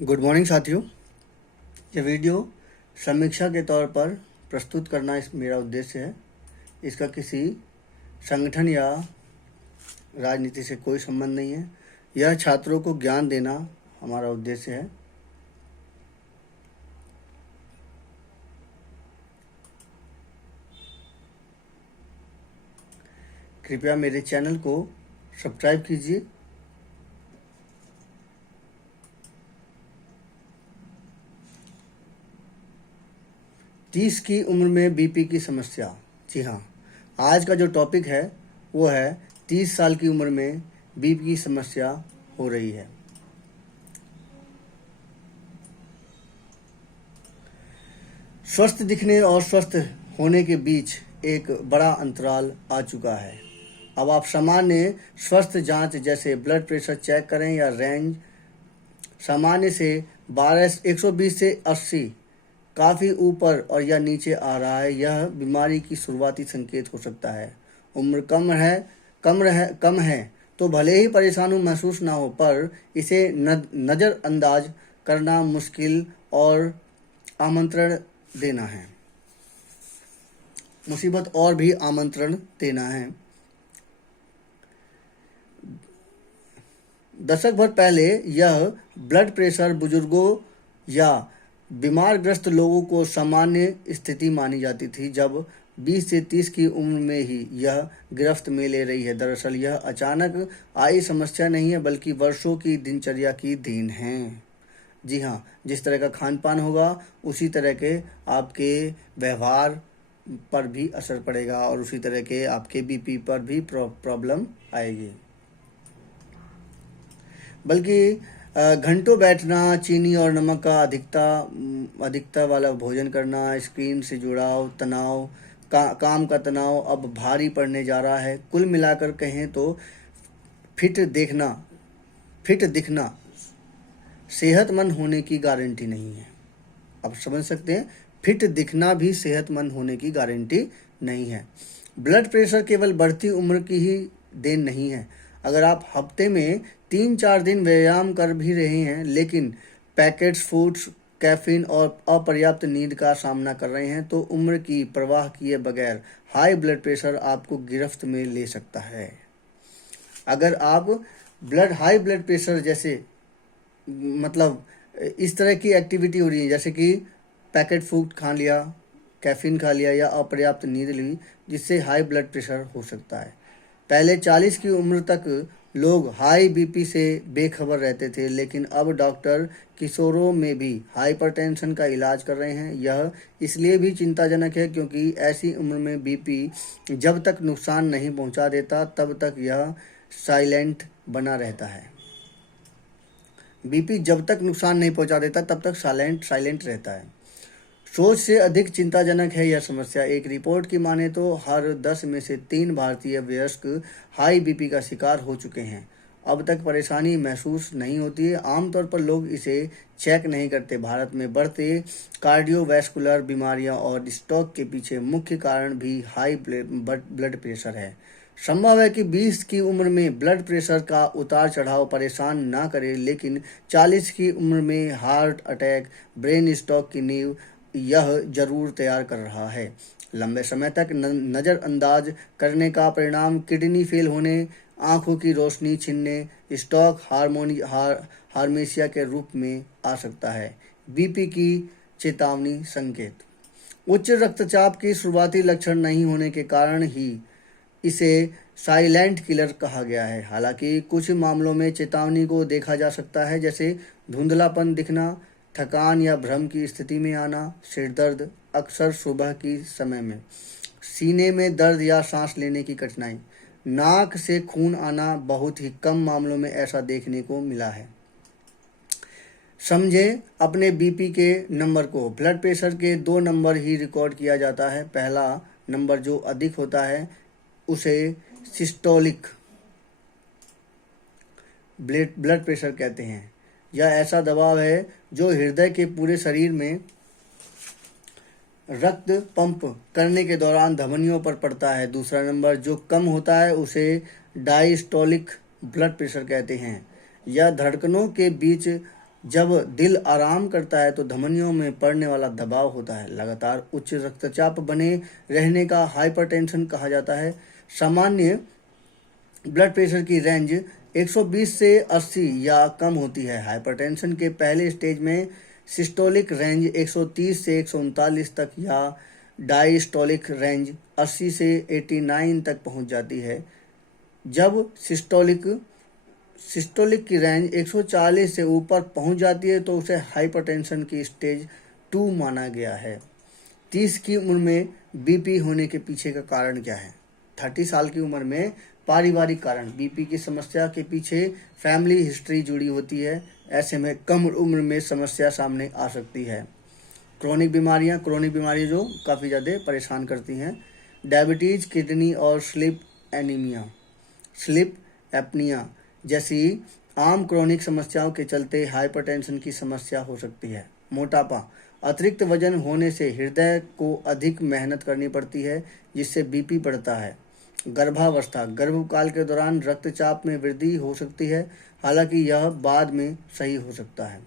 Good morning साथियों। ये video समीक्षा के तौर पर प्रस्तुत करना इस मेरा उद्देश्य है। इसका किसी संगठन या राजनीति से कोई संबंध नहीं है। यह छात्रों को ज्ञान देना हमारा उद्देश्य है। कृपया मेरे चैनल को सब्सक्राइब कीजिए। तीस की उम्र में बीपी की समस्या। जी हाँ, आज का जो टॉपिक है वो है 30 साल की उम्र में बीपी की समस्या हो रही है। स्वस्थ दिखने और स्वस्थ होने के बीच एक बड़ा अंतराल आ चुका है। अब आप सामान्य स्वस्थ जांच जैसे ब्लड प्रेशर चेक करें या रेंज सामान्य से 120 से 80 काफ़ी ऊपर और या नीचे आ रहा है, यह बीमारी की शुरुआती संकेत हो सकता है। उम्र कम है तो भले ही परेशानी महसूस ना हो, पर इसे नज़रअंदाज करना मुश्किल और आमंत्रण देना है। मुसीबत और भी आमंत्रण देना है। दशक भर पहले यह ब्लड प्रेशर बुजुर्गों या बीमारग्रस्त लोगों को सामान्य स्थिति मानी जाती थी, जब 20 से 30 की उम्र में ही यह गिरफ्त में ले रही है। दरअसल यह अचानक आई समस्या नहीं है, बल्कि वर्षों की दिनचर्या की देन है। जी हाँ, जिस तरह का खान पान होगा उसी तरह के आपके व्यवहार पर भी असर पड़ेगा और उसी तरह के आपके बीपी पर भी प्रॉब्लम आएगी। बल्कि घंटों बैठना, चीनी और नमक का अधिकता वाला भोजन करना, स्क्रीन से जुड़ाव, तनाव, काम का तनाव अब भारी पड़ने जा रहा है। कुल मिलाकर कहें तो फिट दिखना सेहतमंद होने की गारंटी नहीं है। अब समझ सकते हैं, फिट दिखना भी सेहतमंद होने की गारंटी नहीं है। ब्लड प्रेशर केवल बढ़ती उम्र की ही देन नहीं है। अगर आप हफ्ते में 3-4 दिन व्यायाम कर भी रहे हैं, लेकिन पैकेट्स फूड्स, कैफीन और अपर्याप्त नींद का सामना कर रहे हैं, तो उम्र की परवाह किए बगैर हाई ब्लड प्रेशर आपको गिरफ्त में ले सकता है। अगर आप हाई ब्लड प्रेशर जैसे मतलब इस तरह की एक्टिविटी हो रही है, जैसे कि पैकेट फूड खा लिया, कैफीन खा लिया या अपर्याप्त नींद ली, जिससे हाई ब्लड प्रेशर हो सकता है। पहले 40 की उम्र तक लोग हाई बीपी से बेखबर रहते थे, लेकिन अब डॉक्टर किशोरों में भी हाइपरटेंशन का इलाज कर रहे हैं। यह इसलिए भी चिंताजनक है क्योंकि ऐसी उम्र में बीपी जब तक नुकसान नहीं पहुंचा देता, तब तक यह साइलेंट बना रहता है। बीपी जब तक नुकसान नहीं पहुंचा देता तब तक साइलेंट रहता है। सोच से अधिक चिंताजनक है यह समस्या। एक रिपोर्ट की माने तो हर 10 में से 3 भारतीय वयस्क हाई बीपी का शिकार हो चुके हैं। अब तक परेशानी महसूस नहीं होती है। आमतौर पर लोग इसे चेक नहीं करते। भारत में बढ़ते कार्डियोवैस्कुलर बीमारियां और स्ट्रोक के पीछे मुख्य कारण भी हाई ब्लड प्रेशर है। संभव है कि 20 की उम्र में ब्लड प्रेशर का उतार चढ़ाव परेशान ना करे, लेकिन 40 की उम्र में हार्ट अटैक, ब्रेन स्ट्रोक की नींव यह जरूर तैयार कर रहा है। लंबे समय तक नज़रअंदाज करने का परिणाम किडनी फेल होने, आंखों की रोशनी छिनने, स्ट्रोक, हार्मेसिया के रूप में आ सकता है। बीपी की चेतावनी संकेत। उच्च रक्तचाप की शुरुआती लक्षण नहीं होने के कारण ही इसे साइलेंट किलर कहा गया है। हालांकि कुछ मामलों में चेतावनी को देखा जा सकता है, जैसे धुंधलापन दिखना, थकान या भ्रम की स्थिति में आना, सिर दर्द अक्सर सुबह की समय में, सीने में दर्द या सांस लेने की कठिनाई, नाक से खून आना बहुत ही कम मामलों में ऐसा देखने को मिला है। समझें अपने बीपी के नंबर को। ब्लड प्रेशर के 2 नंबर ही रिकॉर्ड किया जाता है। पहला नंबर जो अधिक होता है उसे सिस्टोलिक ब्लड प्रेशर कहते हैं। यह ऐसा दबाव है जो हृदय के पूरे शरीर में रक्त पंप करने के दौरान धमनियों पर पड़ता है। दूसरा नंबर जो कम होता है उसे डायस्टोलिक ब्लड प्रेशर कहते हैं। यह धड़कनों के बीच जब दिल आराम करता है तो धमनियों में पड़ने वाला दबाव होता है। लगातार उच्च रक्तचाप बने रहने का हाइपरटेंशन कहा जाता है। सामान्य ब्लड प्रेशर की रेंज 120 से 80 या कम होती है। हाइपरटेंशन के पहले स्टेज में सिस्टोलिक रेंज 130 से 139 तक या डायस्टोलिक रेंज 80 से 89 तक पहुंच जाती है। जब सिस्टोलिक की रेंज 140 से ऊपर पहुंच जाती है तो उसे हाइपरटेंशन की स्टेज 2 माना गया है। 30 की उम्र में बीपी होने के पीछे का कारण क्या है? 30 साल की उम्र में पारिवारिक कारण, बीपी की समस्या के पीछे फैमिली हिस्ट्री जुड़ी होती है। ऐसे में कम उम्र में समस्या सामने आ सकती है। क्रोनिक बीमारियां जो काफ़ी ज़्यादा परेशान करती हैं। डायबिटीज़, किडनी और स्लीप एपनिया जैसी आम क्रोनिक समस्याओं के चलते हाइपरटेंशन की समस्या हो सकती है। मोटापा, अतिरिक्त वजन होने से हृदय को अधिक मेहनत करनी पड़ती है जिससे बीपी बढ़ता है। गर्भावस्था, गर्भकाल के दौरान रक्तचाप में वृद्धि हो सकती है, हालांकि यह बाद में सही हो सकता है।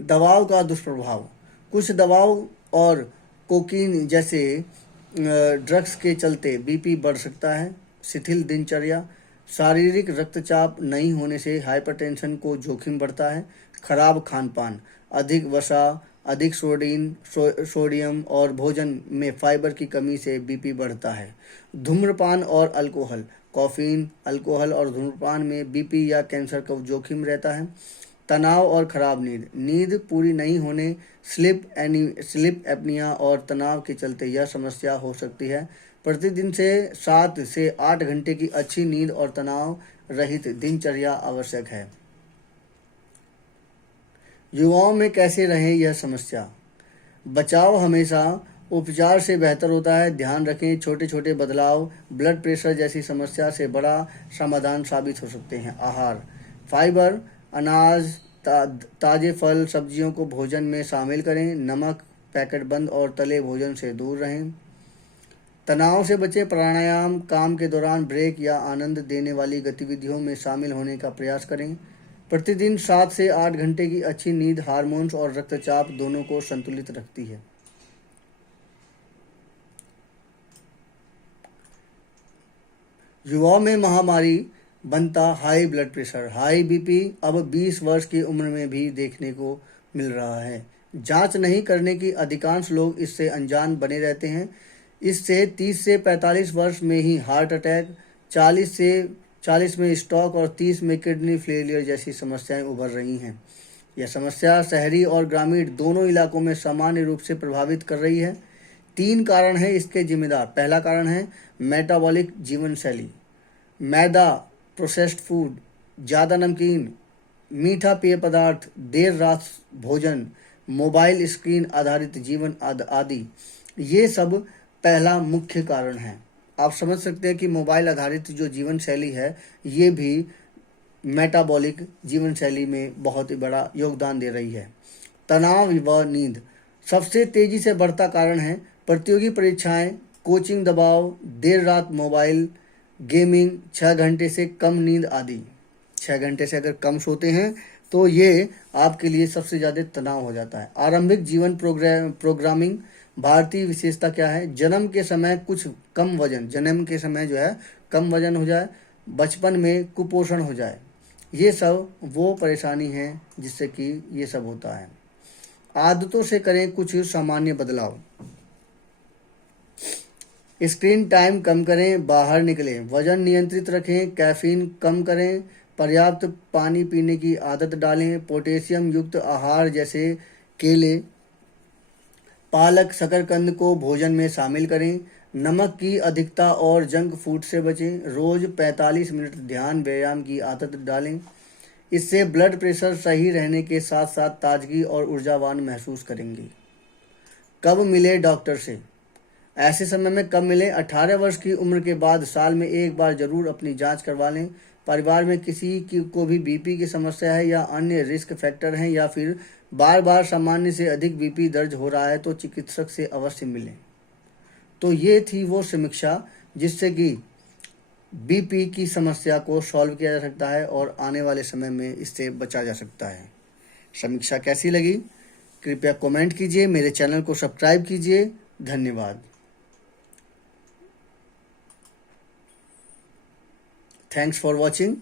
दवाओं का दुष्प्रभाव, कुछ दवाओं और कोकीन जैसे ड्रग्स के चलते बीपी बढ़ सकता है। शिथिल दिनचर्या, शारीरिक रक्तचाप नहीं होने से हाइपरटेंशन को जोखिम बढ़ता है। खराब खान पान, अधिक वसा, अधिक सोडियम और भोजन में फाइबर की कमी से बीपी बढ़ता है। धूम्रपान और अल्कोहल, कॉफीन, अल्कोहल और धूम्रपान में बीपी या कैंसर का जोखिम रहता है। तनाव और खराब नींद पूरी नहीं होने, स्लीप एपनिया और तनाव के चलते यह समस्या हो सकती है। प्रतिदिन से 7 से 8 घंटे की अच्छी नींद और तनाव रहित दिनचर्या आवश्यक है। युवाओं में कैसे रहें यह समस्या? बचाव हमेशा उपचार से बेहतर होता है। ध्यान रखें, छोटे छोटे बदलाव ब्लड प्रेशर जैसी समस्या से बड़ा समाधान साबित हो सकते हैं। आहार, फाइबर, अनाज, ताजे फल सब्जियों को भोजन में शामिल करें। नमक, पैकेट बंद और तले भोजन से दूर रहें। तनाव से बचें, प्राणायाम, काम के दौरान ब्रेक या आनंद देने वाली गतिविधियों में शामिल होने का प्रयास करें। प्रतिदिन 7 से 8 घंटे की अच्छी नींद हार्मोन्स और रक्तचाप दोनों को संतुलित रखती है। युवाओं में महामारी बनता high blood pressure, high BP अब 20 वर्ष की उम्र में भी देखने को मिल रहा है। जांच नहीं करने की अधिकांश लोग इससे अनजान बने रहते हैं। इससे 30 से 45 वर्ष में ही हार्ट अटैक, 40 में स्ट्रोक और 30 में किडनी फेलियर जैसी समस्याएं उभर रही हैं। यह समस्या शहरी और ग्रामीण दोनों इलाकों में सामान्य रूप से प्रभावित कर रही है। 3 कारण हैं इसके जिम्मेदार। पहला कारण है मेटाबॉलिक जीवन शैली, मैदा, प्रोसेस्ड फूड, ज़्यादा नमकीन, मीठा पेय पदार्थ, देर रात भोजन, मोबाइल स्क्रीन आधारित जीवन आदि, ये सब पहला मुख्य कारण है। आप समझ सकते हैं कि मोबाइल आधारित जो जीवन शैली है ये भी मेटाबॉलिक जीवन शैली में बहुत ही बड़ा योगदान दे रही है। तनाव व नींद सबसे तेजी से बढ़ता कारण है। प्रतियोगी परीक्षाएं, कोचिंग दबाव, देर रात मोबाइल गेमिंग, 6 घंटे से कम नींद आदि। 6 घंटे से अगर कम सोते हैं तो ये आपके लिए सबसे ज़्यादा तनाव हो जाता है। आरंभिक जीवन प्रोग्रामिंग, भारतीय विशेषता क्या है? जन्म के समय कुछ कम वजन, जन्म के समय जो है कम वजन हो जाए, बचपन में कुपोषण हो जाए, ये सब वो परेशानी है जिससे कि ये सब होता है। आदतों से करें कुछ सामान्य बदलाव। स्क्रीन टाइम कम करें, बाहर निकलें, वजन नियंत्रित रखें, कैफीन कम करें, पर्याप्त पानी पीने की आदत डालें, पोटेशियम युक्त आहार जैसे केले, पालक, शकरकंद को भोजन में शामिल करें, नमक की अधिकता और जंक फूड से बचें, रोज 45 मिनट ध्यान व्यायाम की आदत डालें। इससे ब्लड प्रेशर सही रहने के साथ साथ ताजगी और ऊर्जावान महसूस करेंगे। कब मिले डॉक्टर से? ऐसे समय में कब मिलें? 18 वर्ष की उम्र के बाद साल में एक बार जरूर अपनी जांच करवा लें। परिवार में किसी को भी बीपी की समस्या है या अन्य रिस्क फैक्टर हैं या फिर बार बार सामान्य से अधिक बीपी दर्ज हो रहा है तो चिकित्सक से अवश्य मिलें। तो ये थी वो समीक्षा जिससे कि बीपी की समस्या को सॉल्व किया जा सकता है और आने वाले समय में इससे बचा जा सकता है। समीक्षा कैसी लगी कृपया कमेंट कीजिए, मेरे चैनल को सब्सक्राइब कीजिए। धन्यवाद। Thanks for watching.